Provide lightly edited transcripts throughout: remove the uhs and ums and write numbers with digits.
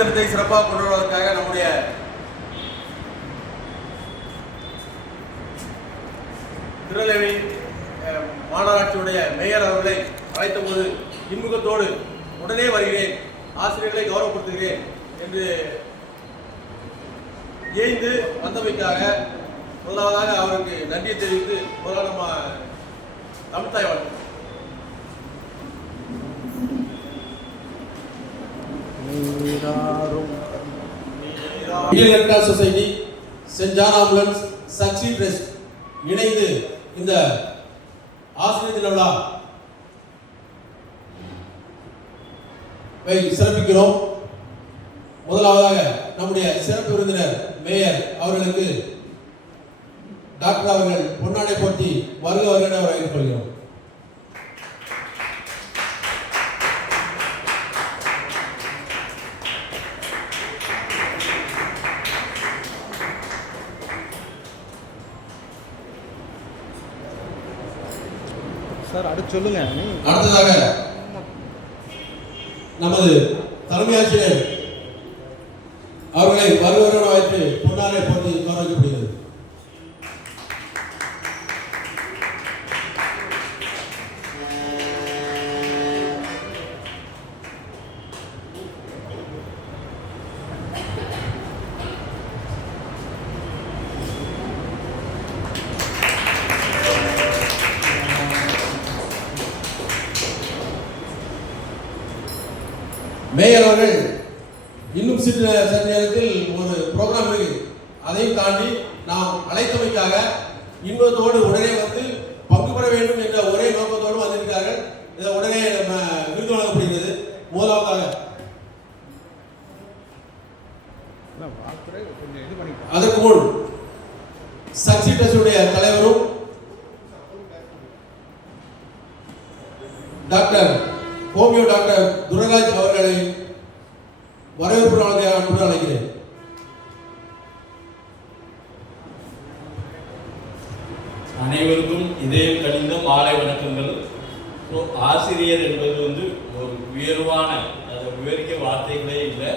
ஆசிரியர் தினத்தை சிறப்பாக கொண்டாடுவதற்காக நம்முடைய திருநெல்வேலி மாநகராட்சியுடைய மேயர் அவர்களை அழைத்த போது இன்முகத்தோடு உடனே வருகிறேன், ஆசிரியர்களை கௌரவப்படுத்துகிறேன் என்று ஏய்ந்து வந்தமைக்காக முதலாவதாக அவருக்கு நன்றியை தெரிவித்து முதலாக நம்ம தமிழ்தாய் வாழ்க்கை Indian red cross society, saint John ambulance, சக்சி ட்ரஸ்ட் இணைந்து இந்த ஆசிரியர் தின விழாவை சிறப்பிக்கிறோம். முதலாவதாக நம்முடைய சிறப்பு விருந்தினர் மேயர் அவர்களுக்கு டாக்டர் அவர்கள் பொன்னாடை போட்டி வருக வருக வரவேற்றுக் கொள்கிறோம். சார் அடுத்து சொல்லுங்க. அடுத்ததாக நமது தலைமை ஆசிரியர் அவர்களை வருவருடன் வைத்து பொன்னாடை போட்டி கௌரவிக்கப்படுகிறது. மேயர் அவர்கள் இன்னும் சற்று நேரத்தில் ஒரு ப்ரோக்ராம் இருக்கு, அதையும் தாண்டி நாம் அழைத்தமைக்காக இன்பத்தோடு உடனே வந்து பங்கு பெற வேண்டும் என்ற ஒரே நோக்கத்தோடு வந்திருக்கிறார்கள். இதை உடனே நம்ம விருது வழங்கப்படுகிறது. முதலாவதாக அதற்கு முன் சக்சி ட்ரஸ்டுடைய தலைவரும் டாக்டர் ஹோமியோ டாக்டர் துரராஜ் அவர்களை வரவேற்பு வழங்க அன்புடன் அழைக்கிறேன். அனைவருக்கும் இதயம் கனிந்த மாலை வணக்கங்கள். ஆசிரியர் என்பது ஒரு உயர்வான, அதை விவரிக்க வார்த்தைகளே இல்லை.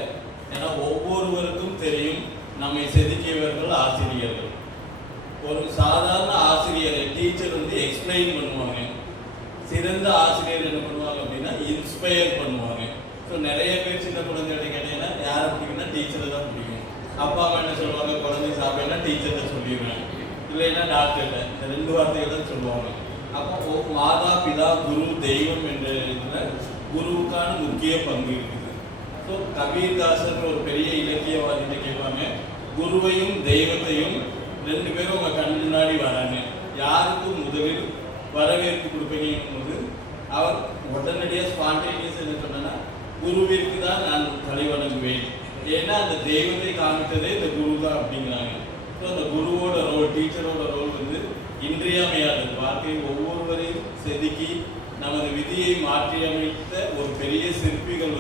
ஏன்னா ஒவ்வொருவருக்கும் தெரியும், நம்மை செதுக்கியவர்கள் ஆசிரியர்கள். ஒரு சாதாரண ஆசிரியரை டீச்சர் எக்ஸ்பிளைன் பண்ணுவாங்க. சிறந்த ஆசிரியர் என்ன பண்ணுவாங்க அப்படின்னா இன்ஸ்பயர் பண்ணுவாங்க. ஸோ நிறைய பேர் சின்ன குழந்தைகளை கேட்டீங்கன்னா யாரை பிடிக்குன்னா டீச்சரை தான் பிடிக்கும். அப்பா அம்மா என்ன சொல்லுவாங்க, குழந்தை சாப்பிட்டா டீச்சர்கிட்ட சொல்லிடுவேன், இல்லைன்னா டாக்டர்கிட்ட. இந்த 2 வார்த்தைகள் தான் சொல்லுவாங்க. அப்போ மாதா பிதா குரு தெய்வம் என்ற இதில் குருவுக்கான முக்கிய பங்கு இருக்குது. ஸோ கபீர்தாசர் ஒரு பெரிய இலக்கியவாதிகிட்ட கேட்பாங்க, குருவையும் தெய்வத்தையும் 2 பேரும் உங்கள் கண் முன்னாடி வராங்க, யாருக்கு முதலில் வரவேற்பு கொடுப்பீங்க போது அவர் உடனடியாக ஸ்பான்டேனியஸ் என்ன சொன்னா, குருவிற்கு தான் நான் தலை வணங்குவேன், ஏன்னா அந்த தெய்வத்தை காமித்ததே இந்த குரு தான் அப்படிங்கிறாங்க. ஸோ அந்த குருவோட ரோல், டீச்சரோட ரோல் இன்றியமையாதது. வாழ்க்கையில் ஒவ்வொருவரையும் செதுக்கி நமது விதியை மாற்றி அமைத்த ஒரு பெரிய சிற்பிகள்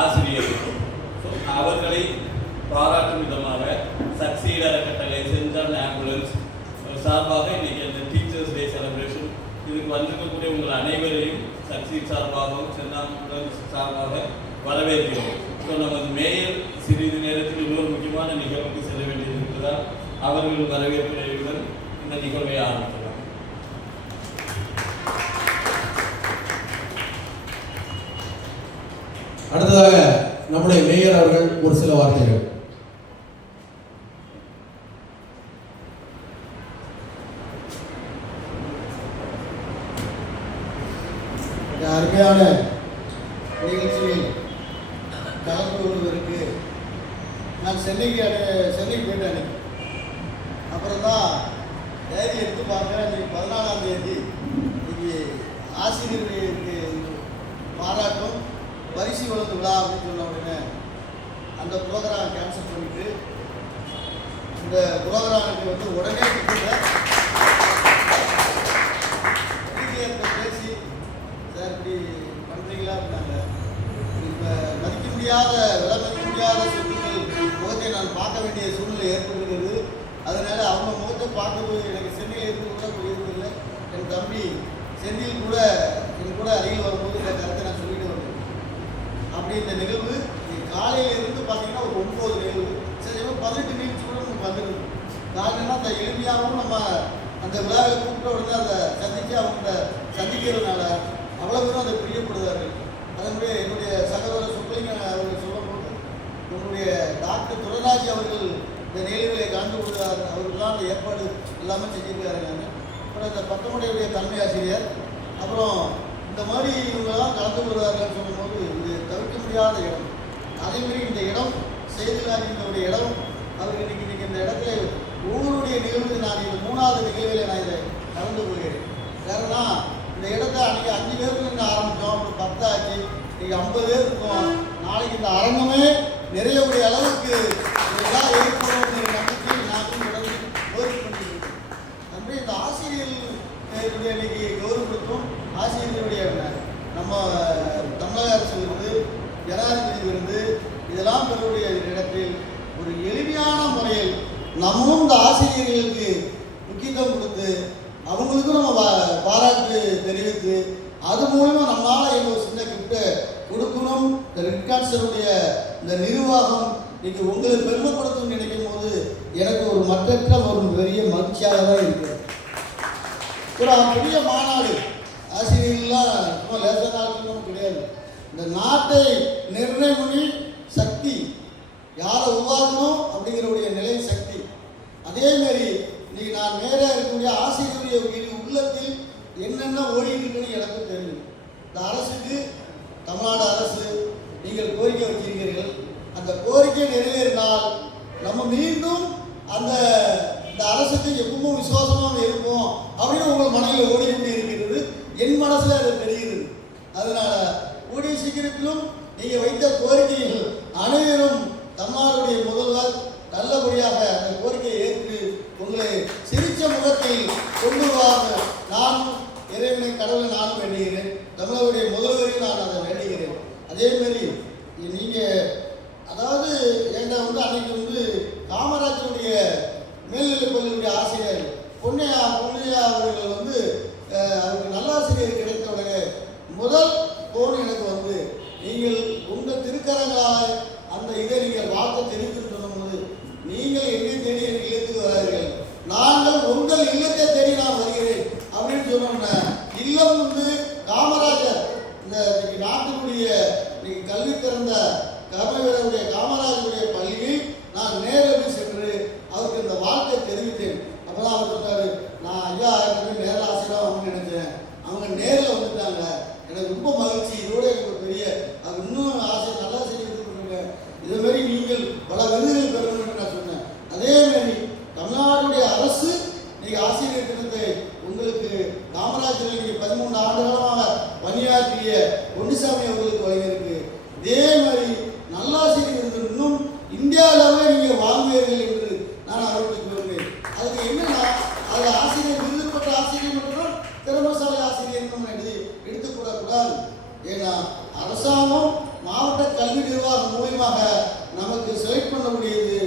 ஆசிரியர்கள். ஸோ அவர்களை பாராட்டும் விதமாக சக்சீட் அறக்கட்டளை, சென்ட் ஜான் ஆம்புலன்ஸ் சார்பாக இன்னைக்கு அந்த டீச்சர்ஸ் டே செலிப்ரேஷன் இதுக்கு வந்திருக்கக்கூடிய உங்கள் அனைவரையும் சக்சீட் சார்பாகவும் சென்ட் ஆம்புலன்ஸ் சார்பாக வரவேற்கிறோம். ஸோ நமது மேயர் சிறிது நேரத்தில் இன்னொரு முக்கியமான நிகழ்வுக்கு செல்ல வேண்டியது இருக்கிறதால் அவர்கள் வரவேற்புடன் இந்த நிகழ்வை ஆரம்பிக்கலாம். அடுத்ததாக நம்முடைய மேயர் அவர்கள் ஒரு சில வார்த்தைகள். அருமையான நிகழ்ச்சியில் கலந்து கொள்வதற்கு நான் சென்னைக்கு போயிட்டேன். அப்புறம் தான் டைரி எடுத்து பார்க்குறேன். இன்னைக்கு 14ஆம் தேதி இன்னைக்கு ஆசிரியர்களுக்கு பாராட்டும் பரிசு வழங்கு விழா அப்படின்னு சொன்ன உடனே அந்த ப்ரோக்ராம் கேன்சல் பண்ணிட்டு இந்த ப்ரோக்ராமுக்கு உடனே பேசி சார் இப்படி பண்ணுறீங்களா அப்படின்னாங்க. இப்போ மதிக்க முடியாத, விலை மதிக்க முடியாத சொத்துக்கள் முகத்தை நான் பார்க்க வேண்டிய சூழ்நிலை ஏற்படுகிறது. அதனால் அவங்க முகத்தை பார்க்கும்போது எனக்கு சென்னையில் இருந்து கூட போயிருந்தில்லை. என் தம்பி சென்னையில் கூட என் கூட அருகில் வரும்போது இந்த கருத்தை நான் சொல்லிட்டு வந்தேன். அப்படி இந்த நிகழ்வு காலையில் எளிமையாகவும் நம்ம அந்த விழாவில் கூப்பிட்ட உடனே அதை சந்தித்து அவங்கள்ட்ட சந்திக்கிறதுனால அவ்வளோ பேரும் அதை பிரியப்படுவார்கள். அதனுடைய என்னுடைய சகோதரர் சுப்லிங்க அவர்கள் சொல்லும்போது நம்முடைய டாக்டர் துரராஜ் அவர்கள் இந்த நிகழ்வுகளை கலந்து கொள்கிறார், அவர்கள்லாம் அந்த ஏற்பாடு எல்லாமே செஞ்சிருக்காருங்க. அப்புறம் இந்த பத்தமடையுடைய தலைமை ஆசிரியர், அப்புறம் இந்த மாதிரி இவங்கெல்லாம் கலந்து கொள்கிறார்கள் சொல்லும்போது இது தவிர்க்க முடியாத இடம். அதேமாரி இந்த இடம் செய்தியாளர்களுடைய இடம் அவருக்கு இன்னைக்கு இந்த இடத்துல ஒவ்வொருடைய நிகழ்வுக்கு நான் இது 3வது நிகழ்வில் நான் இதை கலந்து கொள்கிறேன். காரணம் இந்த இடத்த அன்றைக்கி 5 பேருக்கு இங்கே ஆரம்பித்தோம், அப்புறம் 10 ஆச்சு, இன்றைக்கி 50 பேர் இருக்கும். நாளைக்கு இந்த அரங்கமே நிறையக்கூடிய அளவுக்கு எல்லாம் ஏற்படும் நம்பிக்கை நானும் தொடர்ந்து கோரிக்கை பண்ணியிருக்கேன். அப்படி இந்த ஆசிரியர்களுடைய இன்னைக்கு கௌரவப்படுத்தும் ஆசிரியர்களுடைய நம்ம தமிழக அரசு விருது, ஜனாதிபதி விருது இதெல்லாம் பெறக்கூடிய இடத்தில் ஒரு எளிமையான முறையில் நம்மளும் இந்த ஆசிரியர்களுக்கு முக்கியத்துவம் கொடுத்து அவங்களுக்கும் நம்ம பாராட்டு தெரிவித்து அது மூலமா நம்மளால எங்க ஒரு சின்ன கிஃப்ட்டை கொடுக்கணும். இந்த ரெட்கான்ஸருடைய இந்த நிர்வாகம் இன்னைக்கு உங்களை பெருமைப்படுத்தும் நினைக்கும் போது எனக்கு ஒரு மற்றற்ற ஒரு பெரிய மகிழ்ச்சியாக தான் இருக்கு. ஒரு பெரிய மாநாடு ஆசிரியர்கள்லாம் சும்மா லேசான ஆட்களும் கிடையாது. இந்த நாட்டை நிர்ணயம் பண்ணி சக்தி யாரை உருவாக்கணும் அப்படிங்கிறவுடைய நிலை சக்தி. அதேமாரி இன்னைக்கு நான் நேராக இருக்கக்கூடிய ஆசிரியருடைய உள்ளத்தில் என்னென்ன ஓடிட்டு இருக்குன்னு எனக்கு தெரியும். இந்த அரசுக்கு தமிழ்நாடு அரசு நீங்கள் கோரிக்கை வச்சிருக்கிறீர்கள், அந்த கோரிக்கை நிறைவேறினால் நம்ம மீண்டும் அந்த இந்த அரசுக்கு எப்பவும் விசுவாசமாக இருப்போம் அப்படின்னு உங்கள் மனதில் ஓடிக்கொண்டு இருக்கிறது. என் மனசில் அது தெரிகிறது. அதனால கூடிய சீக்கிரத்திலும் நீங்கள் வைத்த கோரிக்கைகள் அனைவரும் தமிழ்நாடுடைய முதல்வர் நல்லபடியாக அந்த கோரிக்கையை ஏற்று உங்களை சிரிச்ச முகத்தில் கொண்டு வருவாங்க. நானும் இறைவனை கடவுளை நானும் வேண்டுகிறேன், தமிழருடைய முதல்வரையும் நான் அதை வேண்டுகிறேன். அதேமாரி நீங்கள் அதாவது என்கிட்ட அன்னைக்கு காமராஜருடைய மேல்நிலைப் பள்ளியுடைய ஆசிரியர் பொன்னையா அவர்கள் அவருக்கு நல்லாசிரியர் கிடைத்தவுடனே முதல் போன் எனக்கு நீங்கள் உங்கள் திருக்கரங்களால் அந்த இதை நீங்கள் வாழ்க்கை தெரிவித்து சொல்லும்போது நீங்கள் என்னை தேடி என் இல்லத்துக்கு வரார்கள், நாங்கள் உங்கள் இல்லத்தை தேடி நான் வருகிறேன் அப்படின்னு சொன்னோம்னா இல்லம் காமராஜர் இந்த நாட்டினுடைய கல்வி திறந்த கர்மவீரருடைய காமராஜருடைய பள்ளியில் நான் நேரில் சென்று அவருக்கு இந்த வாழ்க்கை தெரிவித்தேன். அப்போதான் அவர் சொன்னார், நான் ஐயா நேரில் ஆசிரியராக அவங்க நினைச்சேன், அவங்க நேரில் வந்துட்டாங்க, எனக்கு ரொம்ப மகிழ்ச்சி, இதோட எனக்கு ஒரு பெரிய அது இன்னும் ஆசை நல்லா செஞ்சு கொடுத்துருங்க, இதுமாரி நீங்கள் பல விருதுகள் பெறணும் என்று நான் சொன்னேன். அதேமாரி தமிழ்நாடுடைய அரசு நீங்கள் ஆசிரியர் தினத்தை உங்களுக்கு காமராஜர் நீங்கள் 13 ஆண்டு காலமாக பணியாற்றிய பொன்னுசாமி அவர்களுக்கு வழங்கியிருக்கு. இதே மாதிரி நல்லாசிரியர் இன்னும் இந்தியாவிலே நீங்கள் வாங்குவீர்கள் என்று நான் அவர்களுக்கு வருகிறேன். அதுக்கு என்னன்னா அது ஆசிரியர் விருதுப்பட்ட ஆசிரியர் மட்டும்தான் திறமசாலை ஆசிரியர் எடுத்துக்கூடக்கூடாது. ஏன்னா அரசாங்கம் மாவட்ட கல்வி நிர்வாகம் மூலியமாக நமக்கு செலக்ட் பண்ண முடியுது.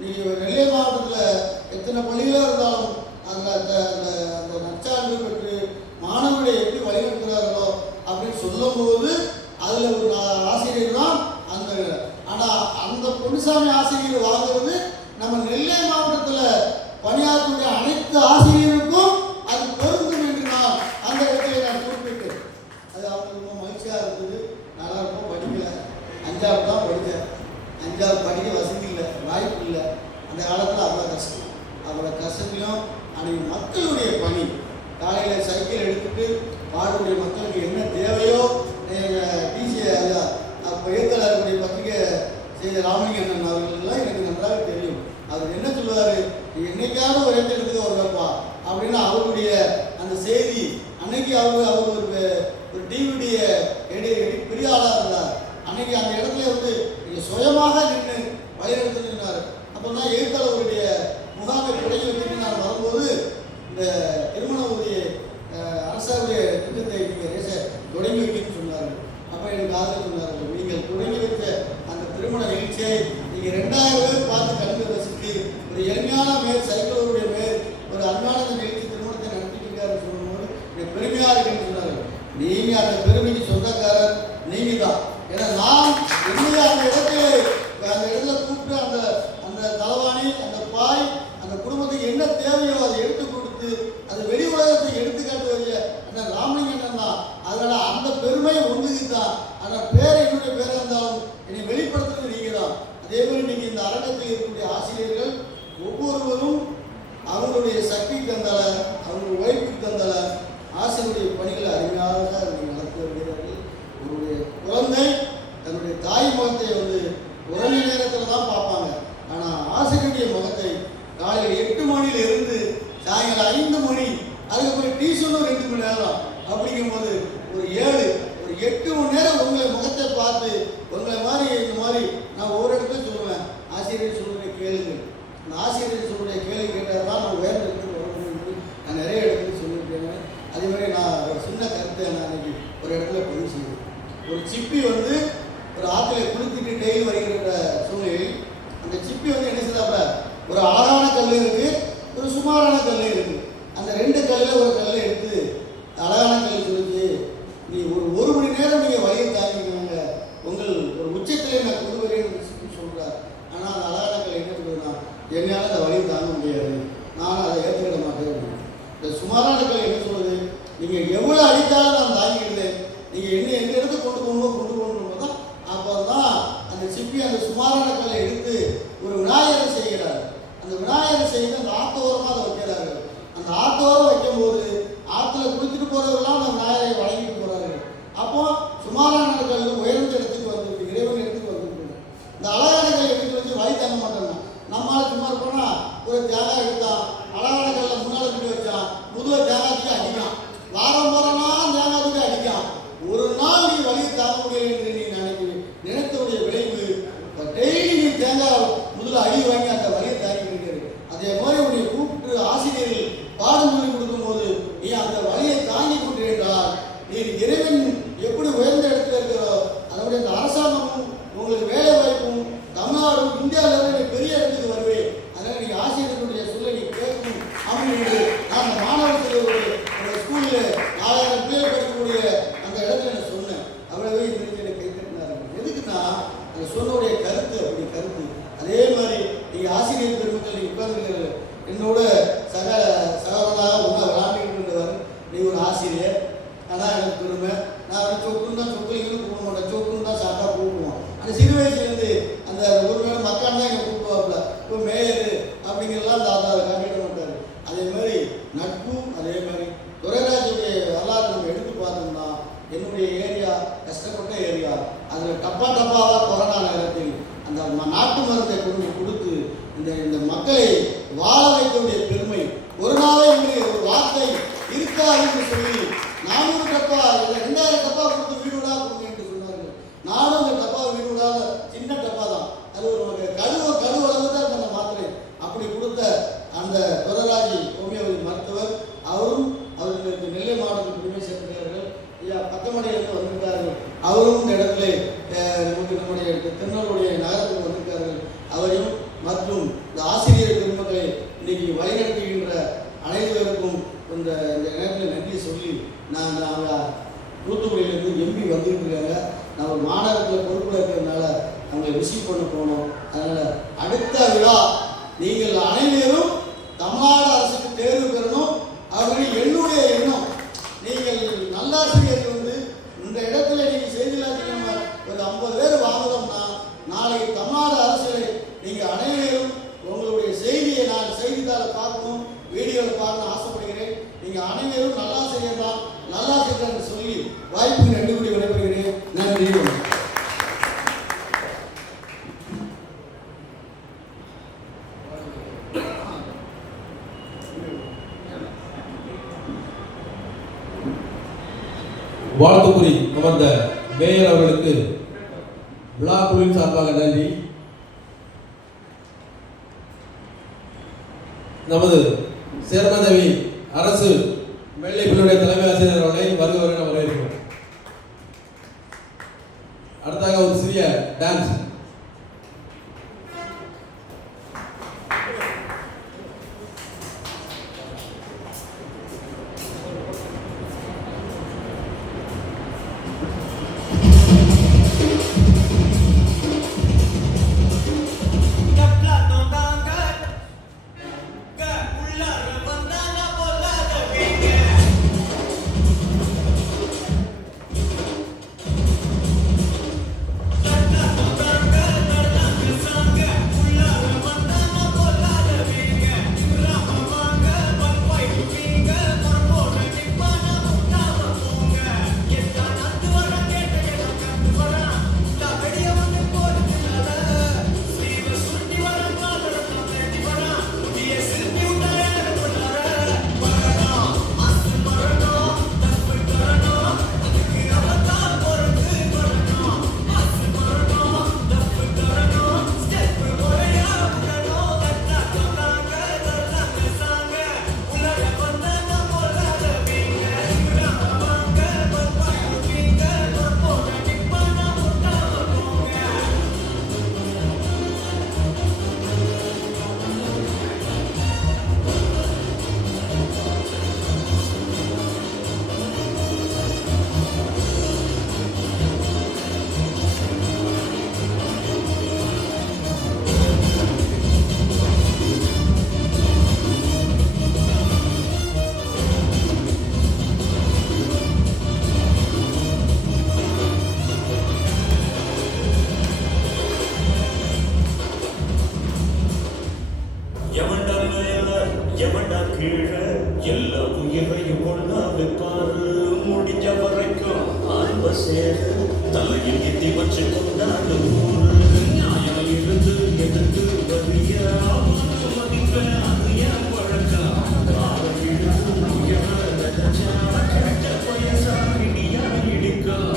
நீங்கள் நெல்லை மாவட்டத்தில் எத்தனை பள்ளிகளாக இருந்தாலும் அந்த நற்சான்று பெற்று மாணவர்களை எப்படி வழிநடத்துகிறார்களோ அப்படின்னு சொல்லும்போது அதில் ஒரு ஆசிரியர் தான் அந்த. ஆனால் அந்த பொன்னுசாமி ஆசிரியர் வாங்குறது நம்ம நெல்லை மாவட்டத்தில் பணியாற்றக்கூடிய அனைத்து ஆசிரியருக்கும் அது பொருந்தும் என்று நான் அந்த இடத்துல நான் குறிப்பிட்டேன். அது அவங்களுக்கு ரொம்ப மகிழ்ச்சியாக இருக்குது. நல்லா ரொம்ப படிக்கலை, 5ஆவது தான் படித்தேன். 5ஆவது படிக்க வசதி இல்லை, வாய்ப்பு இல்லை. அந்த காலத்தில் அவ்வளோ கஷ்டம், அவ்வளோ கஷ்டத்தையும் அன்றைக்கி மக்களுடைய பணி காலையில் சைக்கிள் எடுத்துட்டு பாடக்கூடிய மக்களுக்கு என்ன தேவையோ டிசி அப்போ ஏற்கனவே பத்திரிகை செய்த ராமலிங்கண்ணன் அவர்களெல்லாம் எனக்கு நன்றாக தெரியும். அவர் என்ன சொல்லுவார், என்னைக்காவது ஒரு இடத்துக்கு வருவாப்பா அப்படின்னு அவருடைய அந்த செய்தி அன்னைக்கு அவர் ஒரு டிவிடியை பெரிய ஆளாக இருந்தார். அன்னைக்கு அந்த இடத்துல நீங்கள் சுயமாக நின்று வழிநடத்தினார். அப்போ தான் எழுத்தாளருடைய முகாமை தொடங்கி வச்சுட்டு நான் வரும்போது இந்த திருமண உதவி அரசாவுடைய திட்டத்தை நீங்கள் தொடங்கி வைக்கணும்னு சொன்னார்கள். அப்போ எனக்கு ஆதரவு சொன்னார்கள், நீங்கள் தொடங்கி வைத்த அந்த திருமண நிகழ்ச்சியை நீங்கள் 2000 பேர் பார்த்து கலந்து ரசித்து ஒரு எளிமையான சைக்கிளருடைய ஒரு அன்பான நிகழ்ச்சி திருமணத்தை நடத்திட்டு இருக்காருன்னு சொல்லும்போது எனக்கு பெருமையாக இருக்குன்னு சொன்னார்கள். நீங்கள் அந்த பெருமைக்கு சொந்தக்காரர் நீங்கள் தான். ஏன்னா நான் என்னையே அந்த இடத்துல கூப்பிட்டு அந்த தலவாணி அந்த பாய் அந்த குடும்பத்துக்கு என்ன தேவையோ ஒவ்வொருவரும் அவங்களுடைய சக்திக்கு தந்தால, அவங்களுடைய உழைப்புக்கு தந்தால ஆசிரியருடைய பணிகளை அருமையாக நடத்தி வருகிறார்கள். அவருடைய குழந்தை தன்னுடைய தாய் முகத்தை உறவு நேரத்தில் தான் பார்ப்பாங்க. ஆனால் ஆசிரியருடைய முகத்தை காலையில் 8 மணியில இருந்து சாயங்காலம் 5 மணி, அதுக்கப்புறம் டியூஷனும் 2 மணி நேரம், அப்படிங்கும்போது ஒரு 8 மணி நேரம் உங்களை முகத்தை பார்த்து உங்களை மாதிரி இந்த மாதிரி நான் ஒவ்வொரு இடத்துல சொல்லுவேன், ஆசிரியர் சொல்லுடைய கேளுங்க. அந்த ஆசிரியர் சொல்லுடைய கேள்வி கேட்டால் தான் நான் வேறு இடத்துக்கு வரணும்னு நான் நிறைய இடத்துல சொல்லியிருக்கேன். அதே மாதிரி நான் ஒரு சின்ன கருத்தை நான் அன்னைக்கு ஒரு இடத்துல பதிவு செய்வேன். ஒரு சிப்பி ஒரு ஆற்றுல குளித்துட்டு டெய்லி வருகிற சூழ்நிலையில் அந்த சிப்பி என்ன செய்தாப்ப, ஒரு அழகான கல் இருக்கு, ஒரு சுமாரான கல் இருக்கு. அந்த 2 கல்லில் ஒரு கல்லை எடுத்து அழகான கல் சொல்லிச்சு, நீ ஒரு மணி நேரம் நீங்கள் வழியை தாங்கிக்கணுங்க, உங்கள் ஒரு உச்சத்திலே நான் கொண்டு வரேன்னு சொல்கிறார். ஆனால் அந்த அழகான கல் என்ன சொல்லுதுன்னா, என்னால் அந்த வழியை தாங்க முடியாது, நான் அதை ஏற்றுக்கிட மாட்டேன். இந்த சுமாரான கல் என்ன சொல்லுது, நீங்கள் எவ்வளோ அடித்தாலும் நான் தாங்கிக்கிட்டேன், நீங்கள் எந்த இடத்துக்கு கொண்டு போகணும் தான். அப்போ தான் அந்த சிப்பி அந்த சுமாரான கல்லை எடுத்து ஒரு விநாயகரை செய்கிறார். அந்த விநாயகரை செய்து அந்த ஆத்தோரமாக அதை வைக்கிறார்கள். அந்த ஆத்தோரம் வைக்கும்போது ஆற்றுல குளிச்சுட்டு போகிறவர்களாம் அந்த விநாயகரை வழங்கிட்டு போகிறார்கள். அப்போ சுமாரான கல் உயர்ந்த இடத்துக்கு வந்துருக்கு, இறைவன் இடத்துக்கு வந்துருக்கு. இந்த அழகான கல் எடுத்து வச்சு வழி தங்க மாட்டோம்னா, நம்மளால சும்மா இருப்போம்னா ஒரு தேங்காய் எடுத்தான், அழகான கல்லை முன்னால் தூக்கி வச்சான், முதுவை தேங்காய்க்கு அடிக்கான், வாரம் போகிறனா தேங்காய்க்கு அடிக்கான். ஒரு நாள் நீ வழியை தாங்க முடியல என்று நீ நினைத்தவுடைய விளைவு டெய்லி நீ தேங்காய் முதல்ல அடி வாங்கி அந்த வழியை தாங்கி இருக்கிறது. அதே மாதிரி உன்னை கூப்பிட்டு ஆசிரியர்கள் பாடம் சொல்லி கொடுக்கும் போது நீ அந்த வழியை தாங்கி கொண்டு என்றால் நீ இறைவன் எப்படி உயர்ந்த இடத்துல இருக்கிறோ அதனுடைய அந்த அரசாங்கமும் உங்களுக்கு வேலை வாய்ப்பும் தமிழ்நாடும் இந்தியாவில் பெரிய இடத்துக்கு வருவேன். அதனால் நீ ஆசிரியர்களுடைய சொல்ல நீ கேட்கணும் அப்படின்னு நான் அந்த மாணவர்கள் ஒரு ஸ்கூலில் 4000 பேர் படிக்கக்கூடிய அந்த இடத்துல நான் சொன்னேன். அவ்வளவே இந்த எதுக்குன்னா அந்த சொன்னுடைய கருத்து அப்படி கருத்து. அதே மாதிரி நீங்கள் ஆசிரியர் பெருமக்கள் நீங்கள் உட்கார்ந்து என்னோட சகோதராக ஒன்றா விளாண்டுக்கிட்டு இருந்தவர், நீ ஒரு ஆசிரியர். ஆனால் எனக்கு பெருமை, நான் சொக்குன்னு தான் சொக்குலிங்கன்னு கூப்பிட மாட்டேன், சொக்குன்னு தான் சாப்பிட்டா கூப்பிடுவோம். அந்த சிறு வயசுலேருந்து அந்த ஒரு வேளை மக்கான் தான் எங்களை கூப்பிடுவாப்புல, இப்போ மேயரு அப்படிங்கிறதெல்லாம் தாத்தா காட்டிட மாட்டார். அதே மாதிரி நட்பும் அதே மாதிரி துரைராஜுடைய வரலாறு நம்ம எடுத்து பார்த்தோம்னா என்னுடைய ஏரியா கஷ்டப்பட்ட ஏரியா, அதில் டப்பாவாக கொரோனா நேரத்தில் அந்த நாட்டு மருந்தை கொடுத்து இந்த மக்களை வாழ வைக்கக்கூடிய பெருமை ஒரு நாளே ஒரு வார்த்தை இருக்காது என்று சொல்லி 400 டப்பா 2000 டப்பா கொடுத்து வீடு விடா கொடுங்க என்று சொன்னார்கள். நானும் அந்த டப்பா வீடு விடாத சின்ன டப்பா தான், அது ஒரு கழுவு அளவு தான் அந்த மாத்திரை. அப்படி கொடுத்த அந்த துரைராஜ் ஹோமியோபதி மருத்துவர் அவருக்கு நெல்லை மாவட்டத்தில் குடிமை சேர்க்கிறார்கள். பத்தமடையிலிருந்து வந்திருக்கார்கள். அவரும் இந்த இடத்துல நம்முடைய திருநெல்வேலியுடைய நகரத்துக்கு வந்திருக்கார்கள். அவரையும் மற்றும் இந்த ஆசிரியர் பெருமக்களை இன்னைக்கு வழிநடத்துகின்ற அனைவருக்கும் இந்த நேரத்தில் நன்றி சொல்லி நாங்கள் தூத்துக்குடியிலேருந்து எம்பி வந்துட்டு இருக்காங்க. நான் ஒரு மாநகரத்தில் பொறுப்பில் இருக்கிறதுனால அவங்களை ரிசீவ் பண்ண போனோம். அதனால் அடுத்த விழா நீங்கள் அனைவரும் தமிழ்நாடு அரசுக்கு தேர்வு பெறணும் அப்படின்னு என்னுடைய எண்ணம். நீங்கள் நல்லாசிரியர்கள் இந்த இடத்துல நீங்கள் செய்தியில்லாதீங்க ஒரு 50 பேர் வாங்குறோம்னா நாளைக்கு தமிழ்நாடு அரசில் நீங்கள் அனைவரும் உங்களுடைய செய்தியை நான் செய்தித்தாளை பார்க்கணும், வீடியோவில் பார்க்கணும் ஆசைப்படுகிறேன். நீங்கள் அனைவரும் நல்லாசிரியர் தான், நல்லாசிரியர் என்று சொல்லி வாய்ப்புக்கு நன்றி கூடி விடைபெறுகிறேன். நன்றி. வாழ்த்துக்குறி அமர்ந்த மேயர் அவர்களுக்கு விழா குழுவின் சார்பாக நன்றி. நமது சேர்மதவி அரசு மேல்நிலைப்பள்ளியுடைய தலைமை ஆசிரியர் அவர்களை வருகிறவர்கள் வரவேற்கிறோம். அடுத்தாக ஒரு சிறிய டான்ஸ். Thank you. ஒன்னா வைப்பாரு முடிஞ்ச வரைக்கும் ஆழ்வ சேர தலையில் எத்தி வச்சு கொண்டாடு ஊரு நியாயம் இருந்து எதிர்த்து வரிய மதிப்ப அது என் வழக்கம் காலம் இழுத்து நினைச்சா கட்ட பயசா இடியா இடிக்கும்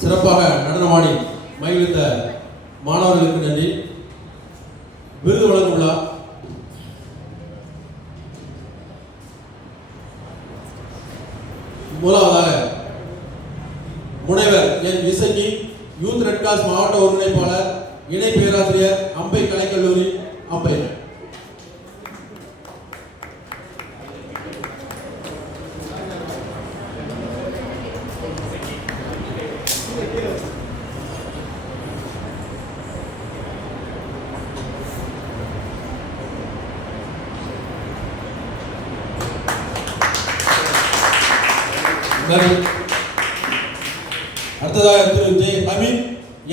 சிறப்பாக நடனமாடி மகிழ்ந்த மாணவர்களுக்கு நன்றி. விருது வழங்கும் விழா முதலாவதாக முனைவர் என் இசக்கி யூத் ரெட் கிராஸ் மாவட்ட ஒருங்கிணைப்பாளர் இணை பேராசிரியர் அம்பை கலைக்கல்லூரி அம்பை. அடுத்ததாக திரு ஜே ஹமீத்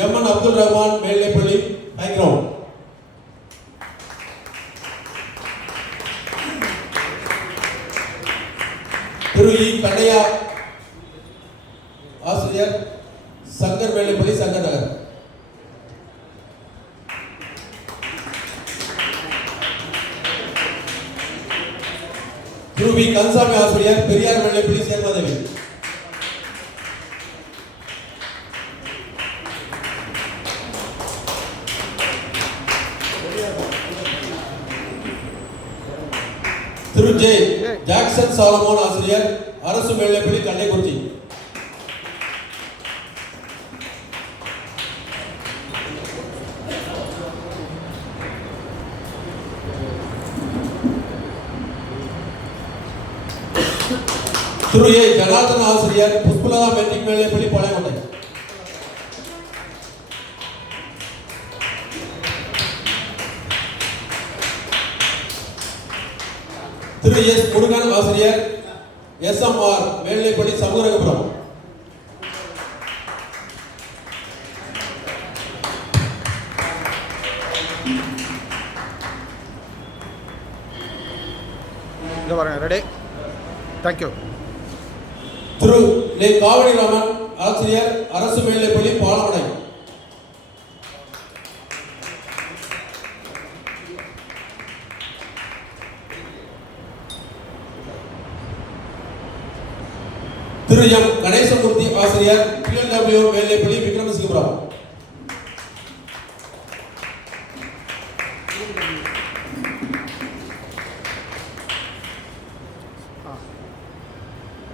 எம்என் அப்துல் ரஹ்மான் மேல்நிலைப்பள்ளி பேக்ரவுண்ட். திரு இ கண்ணையா ஆசிரியர் சங்கர் மேல்நிலைப்பள்ளி சங்கர் நகர். திரு வி கந்தசாமி ஆசிரியர் பெரியார் மேல்நிலைப்பள்ளி சேர்மாதேவி. திரு ஜே ஜாக்சன் சாலமோன் ஆசிரியர் அரசு மேல்நிலைப்பள்ளி கள்ளைக்குறிச்சி. திரு ஏ ஜனார்தன் ஆசிரியர் புஷ்பலதா மெட்ரிக் மேல்நிலைப்பள்ளி பாளையங்கோட்டை. திரு எஸ் முருகன் ஆசிரியர் SMR மேல்நிலைப்பள்ளி சமூகரகபுரம். Ready thank you. திரு லே காவடி ராமன் ஆசிரியர் அரசு மேல்நிலைப்பள்ளி பாலமடை. திரு எம் கணேசமூர்த்தி ஆசிரியர் PLW மேல்நிலைப்பள்ளி விக்ரமசிங்கபுரம்.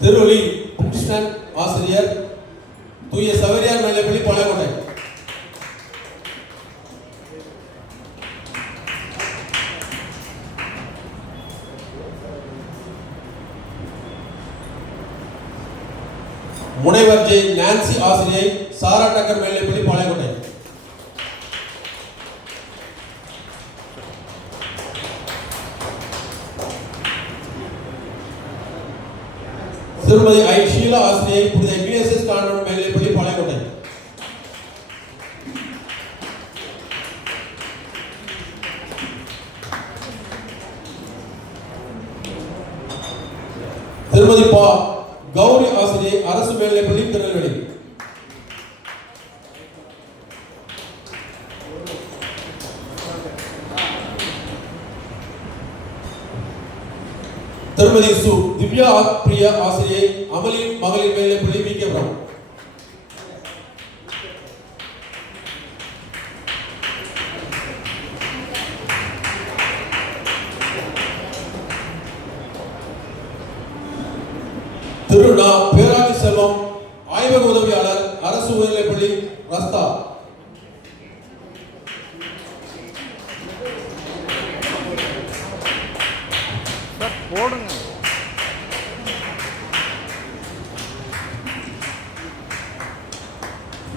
திரு லி கிருஷ்ணன் ஆசிரியர் தூய சவேரியார் மேல்நிலைப்பள்ளி பாளையங்கோட்டை. முனைவர் ஜே நான்சி ஆசிரியை சாரா டக்கர் மேல்நிலைப்பள்ளி பாளையங்கோட்டை. திருமதி ஐ ஷீலா ஆசிரியை புனித இக்னேசியஸ் கான்வென்ட் மேல்நிலைப்பள்ளி பாளையங்கோட்டை. திருமதி பா கௌரி ஆசிரியை அரசு மேல்நிலைப்பள்ளி திருநெல்வேலி. திருமதி சு திவ்யா பிரியா ஆசிரியை அமலி மகளிர் மேல்நிலைப்பள்ளி விகேபுரம். திரு நா பேராட்சி செல்வம் ஆய்வக உதவியாளர் அரசு உயர்நிலைப்பள்ளி ரஸ்தா. சார் போடுங்க.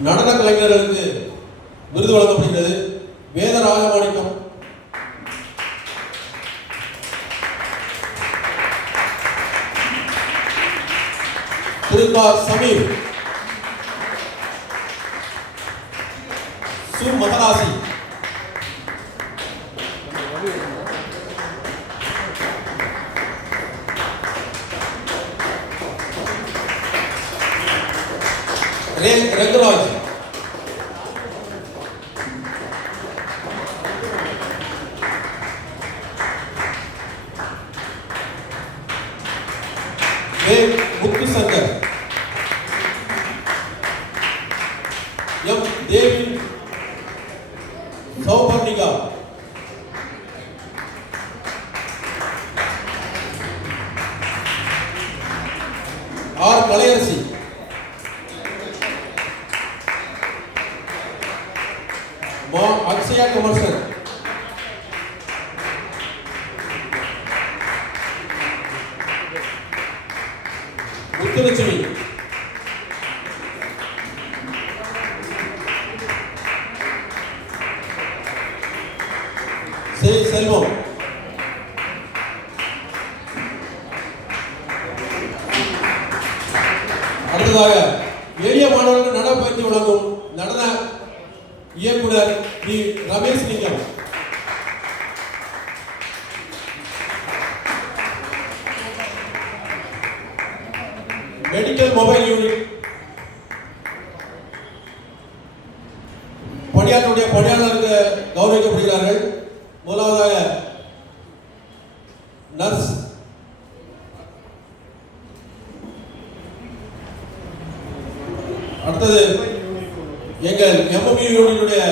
நடன கலைஞர்களுக்கு விருது வழங்கப்படுகிறது. வேத ராஜமாணிக்கம், திருக்கா சமீர், சு மகராசி, ரங்கராஜ், முத்துசங்கர், எம் தேவி சௌபர்ணிகா, ஆர் கலையரசி, மா அக்ஷயா கமர்ஷன், முத்துலட்சுமி, செல்வம், அடுத்ததாக எளிய மாணவர்களுக்கு நடன பயிற்சி வழங்கும் நடன இயக்குனர் பி ரமேஷ் லிங்கம். மெடிக்கல் மொபைல் யூனிட் பணியாளருக்கு கௌரவிக்கப்படுகிறார்கள். முதலாவதாக நர்ஸ், அடுத்தது எங்கள் எம்எம்யூ யூனிட்டுடைய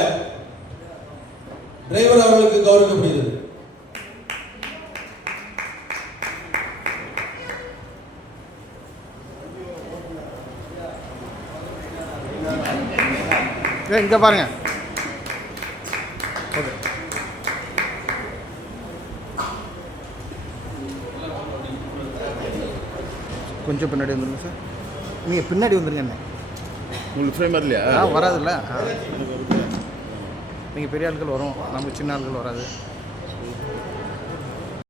டிரைவர் அவர்களுக்கு கௌரவிக்கப்படுகிறது. இங்கே பாருங்க. ஓகே, கொஞ்சம் பின்னாடி வந்துருங்க சார். நீங்கள் பின்னாடி வந்துருங்க. என்ன உங்களுக்கு ஃப்ரேம் வரலையா? வராதுல்ல. நீங்கள் பெரிய ஆட்கள் வரும், நமக்கு சின்ன ஆட்கள் வராது.